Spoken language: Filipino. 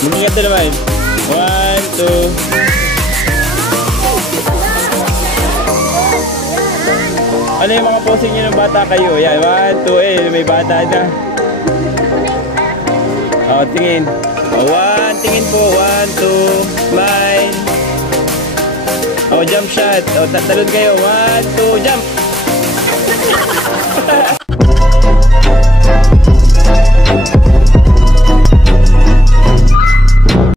Magiganda naman. 1, 2. Ano yung mga posing nyo ng bata kayo? Yan, 1, 2, may bata na. O, tingin. 1, tingin po. 1, 2, smile. O, jump shot. O, tatalon kayo. 1, 2, jump.